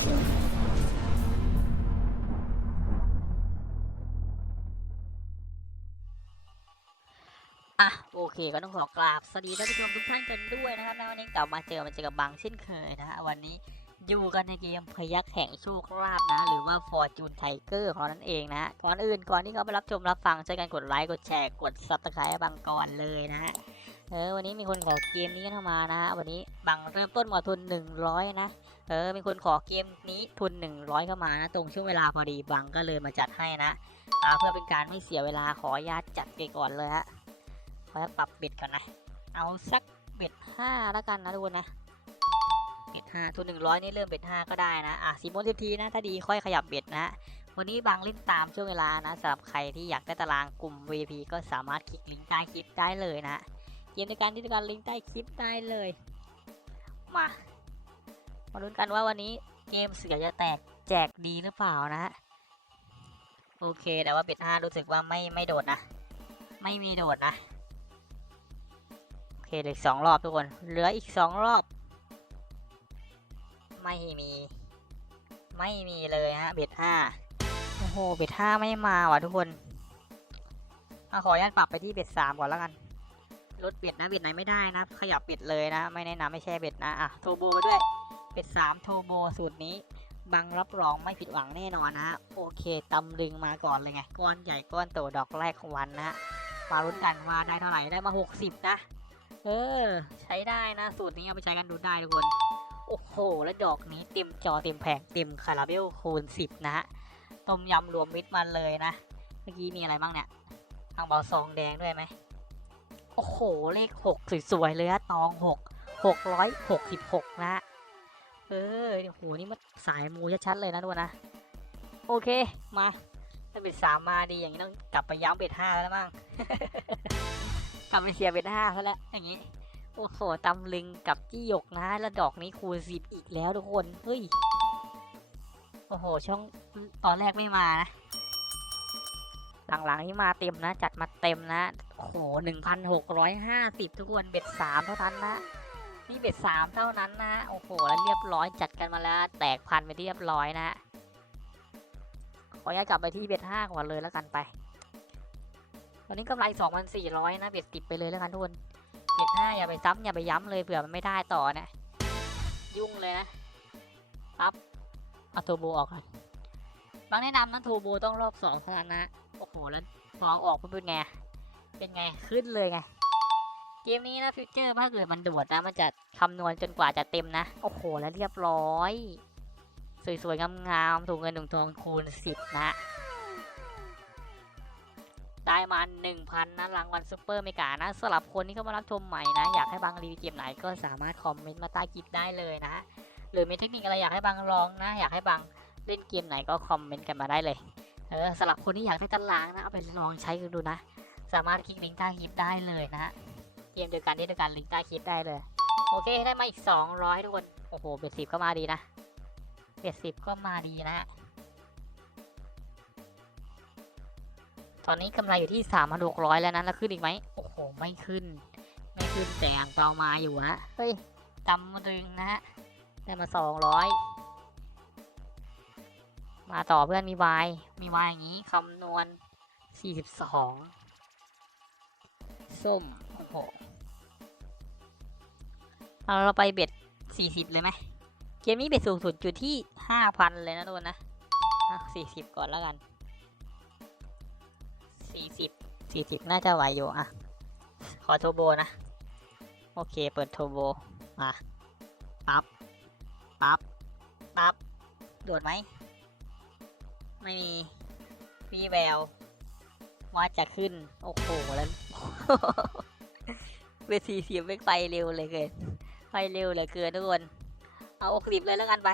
อะโอเคก็ต้องขอกราบสวัสดีท่านผู้ชมทุกท่านกันด้วยนะครับแล้ววันนี้กลับมาเจอมาเจอกับบังเช่นเคยนะฮะวันนี้ อยู่กันในเกมพยักแห่งโชคลาภนะ หรือว่า Fortune Tiger ของนั่นเองนะก่อนอื่นก่อนที่เขาไปรับชมรับฟังช่วยกันกดไลค์กดแชร์กด Subscribe ให้บังก่อนเลยนะฮะเออวันนี้มีคนขอเกมนี้เข้ามานะฮะวันนี้บังเริ่มต้นมาทุน 100 นะเออมีคนขอเกมนี้ทุน 100 เข้ามานะตรงช่วงเวลาพอดีบังก็เลยมาจัดให้นะอ่าเพื่อเป็นการไม่เสียเวลาขออนุญาตจัดไปก่อนเลยฮะขอปรับเบ็ดก่อนนะ เอาสักเบ็ดห้าแล้วกันนะทุกคนนะ เบ็ดห้าทุนหนึ่งร้อยนี่เริ่มเบ็ดห้าก็ได้นะ อะสีโมงสิบทีนะ ถ้าดีค่อยขยับเบ็ดนะวันนี้บางเล่นตามช่วงเวลานะสำหรับใครที่อยากได้ตารางกลุ่ม VP ก็สามารถคลิกลิงก์ใต้คลิปได้เลยนะเกมในการที่การลิงก์ใต้คลิปได้เลย มามาลุ้นกันว่าวันนี้เกมเสือจะแตกแจกดีหรือเปล่านะโอเคแต่ว่าเบ็ดห้ารู้สึกว่าไม่ไม่โดดนะ ไม่มีโดดนะ โอเคเหลืออกสองรอบทุกคน เหลืออีกสองรอบ ไม่มี ไม่มีเลยฮะเบ็ดห้าโอ้โหเบ็ดห้าไม่มาว่ะทุกคนอะขออนุญาตปรับไปที่เบ็ดสามก่อนแล้วกันลดเบ็ดนะเบ็ดไหนไม่ได้นะ ขยับเบ็ดเลยนะ ไม่แนะนำไม่แช่เบ็ดนะอะโทโบไปด้วยเบ็ดสามโทโบสูตรนี้บังรับรองไม่ผิดหวังแน่นอนนะฮะโอเคตำลึงมาก่อนเลยไงก้อนใหญ่ก้อนโตดอกแรกของวันนะฮะมาลุ้นกันว่าได้เท่าไหร่ได้มา 60 นะ เออ ใช้ได้นะ สูตรนี้เอาไปใช้กันดูได้ทุกคน โอ้โห แล้วดอกนี้เต็มจอเต็มแผงเต็มคาราเบลคูณ10นะฮะ ต้มยำรวมมิตรมาเลยนะ เมื่อกี้มีอะไรบ้างเนี่ยทางเบาซองแดงด้วยไหม โอ้โห เลข6สวยๆเลยอะตอง6 666นะฮะเออโอ้โห นี่มันสายมูชัดๆเลยนะทุกคนนะ โอเค มาถ้าเบ็ดสามมาดีอย่างนี้ต้องกลับไปย้ำเบ็ดห้าแล้วมั้ง กลับไปเสียเบ็ดห้าซะแล้วอย่างนี้ อ้โหตำลึงกับจี้หยกนะ แล้วดอกนี้คูณสิบอีกแล้วทุกคน เฮ้ย โอ้โห ช่องตอนแรกไม่มานะ หลังๆนี่มาเต็มนะ จัดมาเต็มนะ โอ้โหหนึ่งพันหกร้อยห้าสิบทุกคน เบ็ดสามเท่านั้นนะนี่เบ็ดสามเท่านั้นนะ โอ้โห แล้วเรียบร้อยจัดกันมาแล้ว แตกพันไปที่เรียบร้อยนะขออนุญาตกลับไปที่เบ็ดห้าก่อนเลยแล้วกันไป วันนี้กำไรสองพันสี่ร้อยนะ เบ็ดติดไปเลยแล้วกันทุกคน เบ็ดห้าอย่าไปซ้ำอย่าไปย้ำเลยเผื่อมันไม่ได้ต่อนะ ยุ่งเลยนะปั๊บเอาโทโบออกก่อนบางแนะนำนะโทโบต้องรอบสองเท่านั้นนะโอ้โหแล้วพอเออกเป็นไงเป็นไงขึ้นเลยไงเกมนี้นะฟิวเจอร์ถ้าเกิดมันโดดนะมันจะคำนวณจนกว่าจะเต็มนะ โอ้โห แล้วเรียบร้อย สวยๆงามๆถุงเงินถุงทองคูณสิบนะ ได้มา 1,000นะรางวัลซูเปอร์เมกานะสำหรับคนที่เข้ามารับชมใหม่นะ อยากให้บางรีวิวเกมไหนก็สามารถคอมเมนต์มาใต้คลิปได้เลยนะ หรือมีเทคนิคอะไรอยากให้บางลองนะ อยากให้บางเล่นเกมไหนก็คอมเมนต์กันมาได้เลยเออสำหรับคนที่อยากได้ตารางนะเอาไปลองใช้กันดูนะ สามารถคลิกลิงก์ใต้คลิปได้เลยนะเกมเดียวกันที่เดียวกันลิงก์ใต้คลิปได้เลย โอเคได้มาอีก 200 ทุกคน โอ้โหเบ็ดสิบก็มาดีนะเจ็ดสิบก็มาดีนะ อนนี้กำไรอยู่ที่สามพันหกร้อยแล้วนะแล้วขึ้นอีกไหมโอ้โหไม่ขึ้น ไม่ขึ้นแต่อ่างเปามาอยู่ฮะเฮ้ยตำมาดึงนะฮะได้มาสองร้อยมาต่อเพื่อนมีวายมีวายอย่างนี้คำนวณสี่สิบสองส้มโอ้โหเอาเราไปเบ็ดสี่สิบเลยไหมเกมนี้เบ็ดสูงสุดอยู่ที่ห้าพันเลยนะทุกคนนะสี่สิบก่อนแล้วกัน สี่สิบสี่สิบน่าจะไหวอยู่อะ ขอโทโบนะ โอเค เปิดโทโบมาปั๊บ ปั๊บ ปั๊บ โดดไหม ไม่มีวีแววว่าจะขึ้น โอ้โห แล้วเวทีเสียบไปเร็วเลยเกิน ไปเร็วเหลือเกินทุกคน เอาอกสิบเลยแล้วกันไป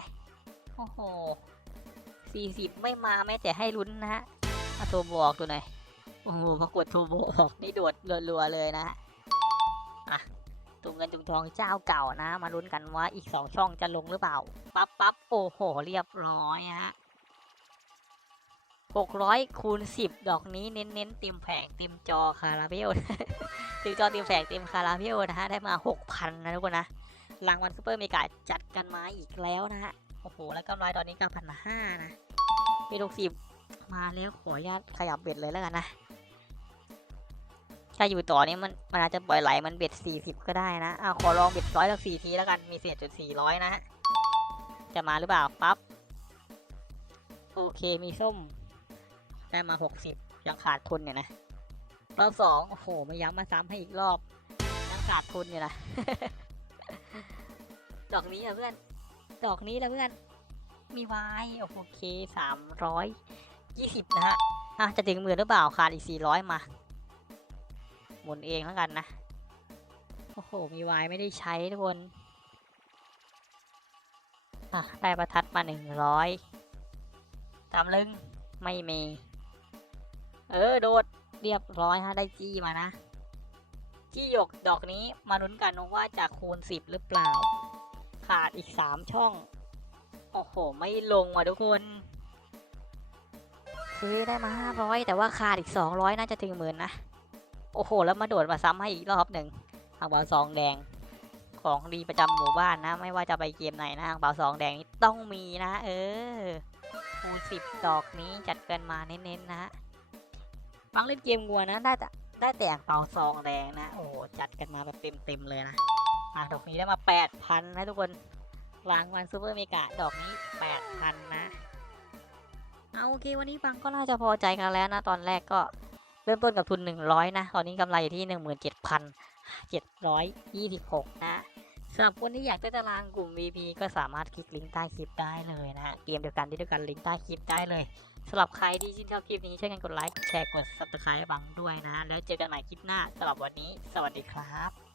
โอ้โหสี่สิบไม่มาแม้แต่ให้ลุ้นนะฮะอาโทรบอกตัวหน่อย โอ้โหพอกดโทรบอกนี่โดดรัวๆเลยนะฮะอะตุงเงินตุงทองเจ้าเก่านะ มาลุ้นกันว่าอีกสองช่องจะลงหรือเปล่า ปั๊บปั๊บโอ้โห เรียบร้อยฮะหกร้อยคูณสิบดอกนี้เน้นๆเต็มแผงเต็มจอคาราเบลเต็มจอเต็มแผงเต็มคาราเบลนะฮะได้มาหกพันนะทุกคนนะรางวัลซูเปอร์เมกาจัดกันมาอีกแล้วนะฮะโอ้โหแล้วกำไรตอนนี้เก้าพันห้านะปีหกสิบมาแล้วขออนุญาตขยับเบ็ดเลยแล้วกันนะ ถ้าอยู่ต่อนี้มันมันอาจจะปล่อยไหลมันเบ็ดสี่สิบก็ได้นะอ่าขอลองเบ็ดร้อยละสี่ทีแล้วกันมีเศษจุดสี่ร้อยนะฮะจะมาหรือเปล่าปั๊บโอเคมีส้ม ได้มาหกสิบยังขาดทุนเนี่ยนะรอบสองโอ้โหม่ย้ำมาซ้ำให้อีกรอบยังขาดทุนอยู่นะดอกนี้อะเพื่อน ดอกนี้แหละเพื่อน มีไว้โอเคสามร้อยยี่สิบนะฮะอะจะถึงหมื่นหรือเปล่าขาดอีกสี่ร้อยมา หมุนเองแล้วกันนะ โอ้โห มีไว้ไม่ได้ใช้ทุกคน อะ ได้ประทัดมาหนึ่งร้อยตามลึง ไม่มี เออ โดด เรียบร้อยฮะ ได้จี้มานะ จี้หยกดอกนี้มาลุ้นกันว่าจะคูณสิบหรือเปล่า ขาดอีกสามช่อง โอ้โห ไม่ลงว่ะทุกคนซื้อได้มาห้าร้อยแต่ว่าขาดอีกสองร้อยน่าจะถึงหมื่นนะ โอ้โห แล้วมาโดดมาซ้ำให้อีกรอบหนึ่งหางเบาซองแดง ของดีประจำหมู่บ้านนะ ไม่ว่าจะไปเกมไหนนะหางเบาซองแดงนี่ต้องมีนะ เออคูณสิบดอกนี้จัดกันมาเน้นๆนะฟังเล่นเกมงัวนะได้แต่ได้แต่อ่างเปาซองแดงนะ โอ้จัดกันมาแบบเต็มๆเลยนะอะดอกนี้ได้มาแปดพันนะทุกคนรางวัลซูเปอร์เมกะดอกนี้แปดพันนะ เอาโอเควันนี้ฟังก็น่าจะพอใจกันแล้วนะ ตอนแรกก็ เริ่มต้นกับทุน 100 นะ ตอนนี้กำไรอยู่ที่ 17,726 นะสำหรับคนที่อยากได้ตารางกลุ่ม VP ก็สามารถคลิกลิงก์ใต้คลิปได้เลยนะฮะเกมเดียวกันที่เดียวกันลิงก์ใต้คลิปได้เลยสำหรับใครที่ชื่นชอบคลิปนี้ช่วยกันกดไลค์กดแชร์กด subscribe บังด้วยนะ แล้วเจอกันใหม่คลิปหน้าสำหรับวันนี้ สวัสดีครับ